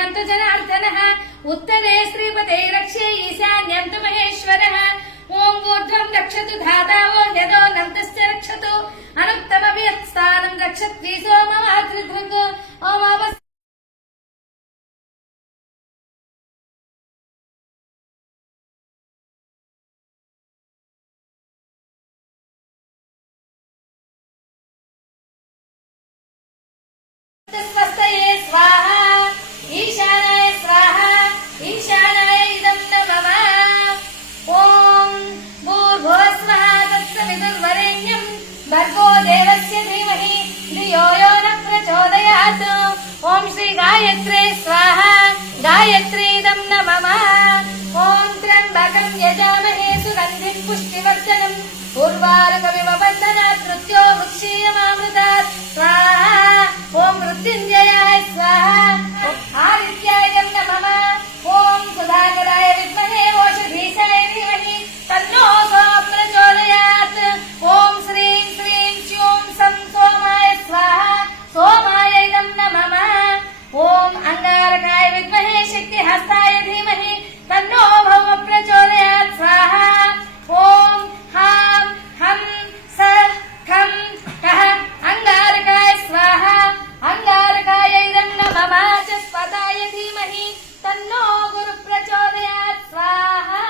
ईशान्तो जनार्दनः उत्तरे श्रीपते रक्षे ईशान्यं तु महेश्वरः ओम ऊर्ध्वं रक्षतु धातावो यदो नन्तश्च रक्षतु अनुत्तमवियत्स्थानं रक्षत्वि सोममातृभृङ्गो ओम स्वस्तये स्वाहा ईशानाय स्वाहा ईशानाय इदं नमः ओम भूर्भुवस्वः तत्सवितुर्वरेण्यं भर्गो देवस्य धीमहि धियो यो न प्रचोदयात् ओम श्री गायत्रे स्वाहा गायत्रीदं नमः ओम त्र्यम्बकं यजामहे सुगन्धिं पुष्टिवर्धनम् उर्वारुकमिव बन्धनात् मृत्यो मुक्षीयमामृतात् स्वाहा ओम मृत्युंजयाय स्वाहा आदित्याय नमः ओम सुधाकराय विद्महे ओषधीशाय धीमहि तन्नो सोमः प्रचोदयात् ओम श्रीं क्लीं च्यूं सं सोमाय स्वाहा सोमाय इदं नमः ओम अंगारकाय विद्महे शक्तिहस्ताय धीमहि तन्नो भौमः प्रचोदयात् स्वाहा ओम हां हं स खं कः अंगारकाय स्वाहा अंगारकाय इदं नमः चस्पदाय धीमहि तन्नो गुरु प्रचोदयात् स्वाहा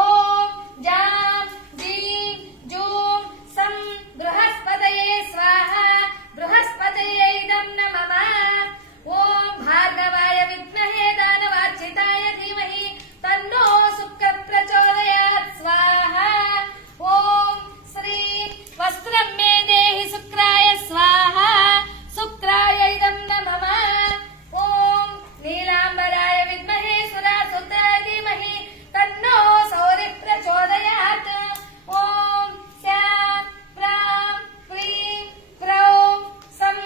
ओम जां जीं जूं सं बृहस्पतये स्वाहा बृहस्पतये इदं नमः ओम भार्गवाय विद्महे दानवार्चिताय धीमहि तन्नो शुक्रः प्रचोदयात् स्वाहा ओम श्री वस्त्रं मे देहि शुक्राय स्वाहा शुक्राय इदं नमः ओम नीलांबराय विद्महे सुरासुताय धीमहि तन्नो सौरिः प्रचोदयात् ओम स्यां प्रां क्लीं क्रौं सं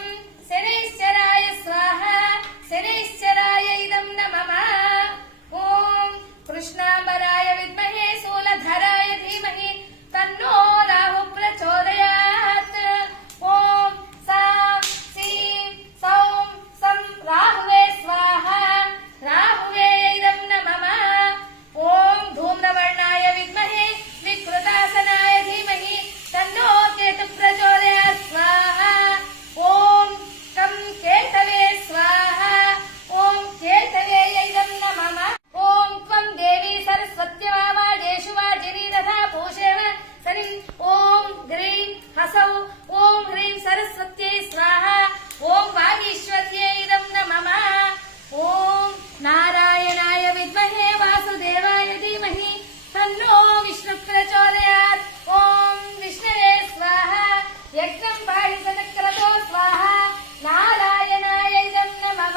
शनैश्चराय स्वाहा शनैश्चराय इदं नमः ओम कृष्णांबराय विद्महे शूलधराय धीमहि तन्नो राहुः प्रचोदयात् ओम सां सीं सौं सं राहुवे स्वाहा राहुवे इदं नमः ओम धूम्रवर्णाय विद्महे विकृतासनाय धीमहि तन्नो केतुः प्रचोदयात् स्वाहा ओम कं केतवे स्वाहा ओम केतवे इदं नमः ओम त्वं देवी सरस्वत्यवाजेषु वाजिनी तथा पूषेव सनिं ओम ग्रीं हसौ ओम ह्रीं सरस्वत्यै स्वाहा ओम वागीश्वर्यै इदं नमः ओम नारायणाय विद्महे वासुदेवाय धीमहि तन्नो विष्णुः प्रचोदयात् ओम विष्णवे स्वाहा यज्ञं पाहि सनक्रतो स्वाहा नारायणाय इदं नमः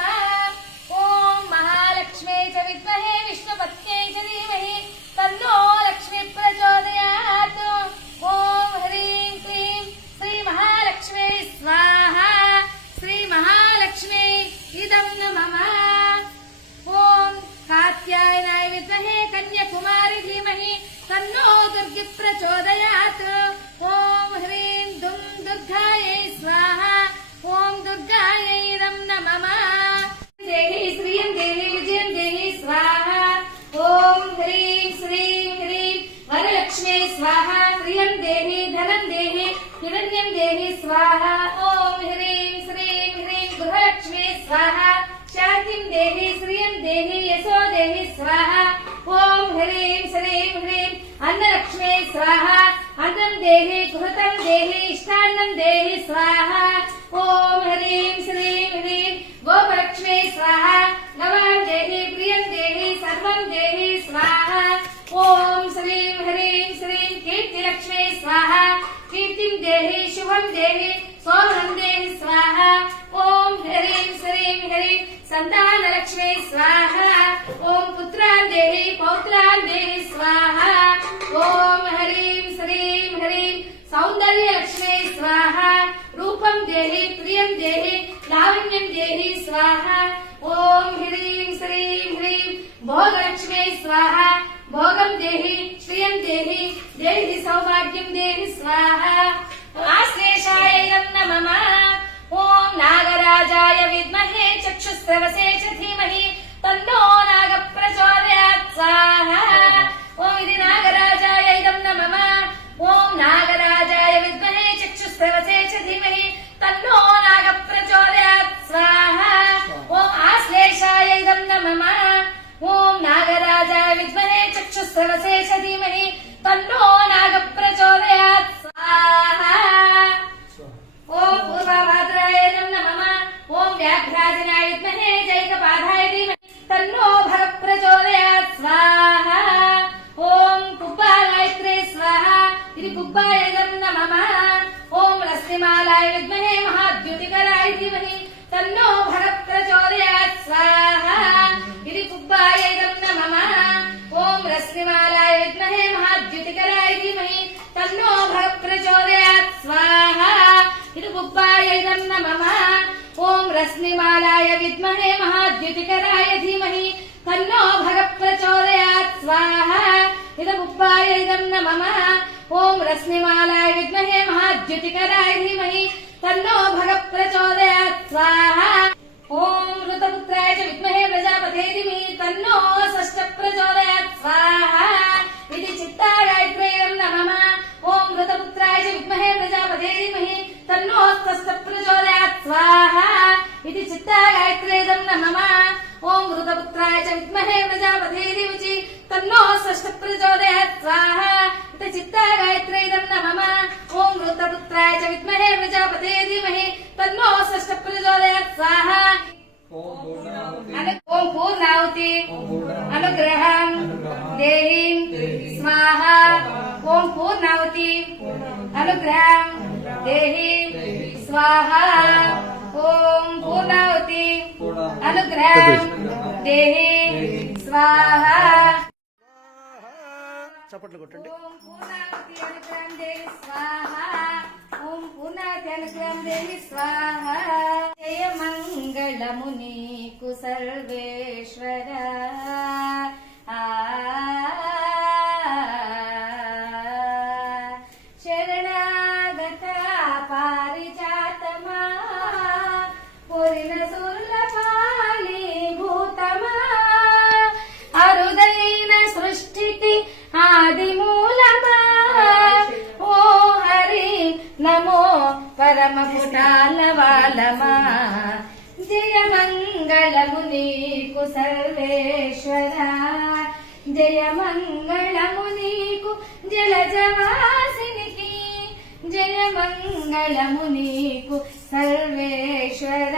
ओम महालक्ष्म्यै च विद्महे विष्णुपत्न्यै च धीमहि तन्नो लक्ष्मी प्रचोदयात् ओम ह्रीं क्लीं श्री महालक्ष्म्यै स्वाहा श्री महालक्ष्म्यै इदं नमः ओम कात्यायनाय विद्महे कन्याकुमारी धीमहि तन्नो दुर्गी प्रचोदयात् ओम ह्रीं दुं दुर्गायै स्वाहा ओम दुर्गायै इदं नमः देहि श्रियं देहि विजयं देहि स्वाहा ओम ह्रीं श्रीं ह्रीं वरलक्ष्म्यै स्वाहा श्रियं देहि धनं देहि हिरण्यं देहि स्वाहा ओम ह्रीं श्रीं ह्रीं गृहलक्ष्म्यै स्वाहा शान्तिं देहि श्रियं देहि यशो देहि स्वाहा ओम ह्रीं श्रीं ह्रीं अन्नलक्ष्म्यै स्वाहा अन्नं देहि घृतं देहि इष्टान्नं देहि स्वाहा ओम ह्रीं श्रीं ह्रीं गोपलक्ष्म्यै स्वाहा गवां देहि प्रियं देहि सर्वं देहि स्वाहा ओम श्रीं ह्रीं श्रीं कीर्तिलक्ष्म्यै स्वाहा कीर्तिं देहि शुभं देहि सोमं देहि स्वाहा ओम ह्रीं श्रीं ह्रीं संतानलक्ष्म्यै स्वाहा ओम पुत्रान् देहि पौत्रान् देहि स्वाहा ओम ह्रीं श्रीं ह्रीं सौन्दर्यलक्ष्म्यै स्वाहा रूपं देहि प्रियं देहि लावण्यं देहि स्वाहा ओम ह्रीं श्रीं ह्रीं भोगलक्ष्म्यै स्वाहा भोगं देहि श्रियं देहि देहि सौभाग्यं देहि स्वाहा आश्लेषाय नमः ओम नागराजाय विद्महे चक्षुस्रवसे च धीमहि तन्नो नाग प्रचोदयात् स्वाहा ओम इति नागराजाय इदं नमः ओम नागराजाय विद्महे चक्षुस्रवसे च धीमहि तन्नो नाग प्रचोदयात् स्वाहा ओम आश्लेषाय इदं नमः ओम नागराजाय विद्महे चक्षुस्रवसे च धीमहि तन्नो नाग प्रचोदयात् स्वाहा ओम पूर्वाभाद्राय नमः ओम व्याघ्राजनाय विद्महे जैकपाधाय धीमहि तन्नो भग प्रचोदयात् स्वाहा ओम कुब्बागायत्रे स्वाहा इति कुब्बाय नमः ओम रश्मिमालाय विद्महे महाद्युतिकराय धीमहि तन्नो भग प्रचोदयात् स्वाहा इति कुब्बाय नमः ओम रश्मिमालाय विद्महे महाद्युतिकराय धीमहि तन्नो भग प्रचोदयात् स्वाहा इति कुब्बाय नमः ओम रश्मिमालाय विद्महे महाद्युतिकराय धीमहि तन्नो भग प्रचोदयात् स्वाहा इति कुब्बाय नमः ओम रश्मिमालाय विद्महे महाद्युतिकराय धीमहि तन्नो भग प्रचोदयात् स्वाहा ओम ऋतपुत्राय च विद्महे प्रजापते धीमहि तन्नो षष्ठ प्रचोदयात् स्वाहा इति चित्तागायत्रे नमः ओम ऋतपुत्राय च विद्महे प्रजापते धीमहि तन्नो षष्ठ प्रचोदयात् स्वाहा इति चित्तागायत्रे नमः ओम ऋतपुत्राय च विद्महे प्रजापते धीमहि तन्नो षष्ठ प्रचोदयात् स्वाहा इति चित्तागायत्रे नमः ओम ऋतपुत्राय च विद्महे प्रजापते धीमहि तन्नो षष्ठ प्रचोदयात् स्वाहा ओम पूर्णाहुति अनुग्रहं देहि स्वाहा ओम पूर्णाहुति अनुग्रहं देहि स्वाहा ओम पूर्णाहुति अनुग्रहं देहि स्वाहा చప్పట్లు కొట్టండి. ओम पूर्णाहुति अनुग्रहं देहि स्वाहा ओम पूर्णाहुति अनुग्रहं देहि स्वाहा जय मंगलमु नीकु सर्वेश्वर शरणागत पारिजातमा पूर्ण सुर्लभाली भूतमा अरुदैन सृष्टिकी आदिमूलमा ओ हरि नमो परम पुटालवालमा जय मंगलमु नीकु सर्वेश्वर जय मंगलमु नीकु जलजवासिनिकी जय मंगलमु नीकु सर्वेश्वर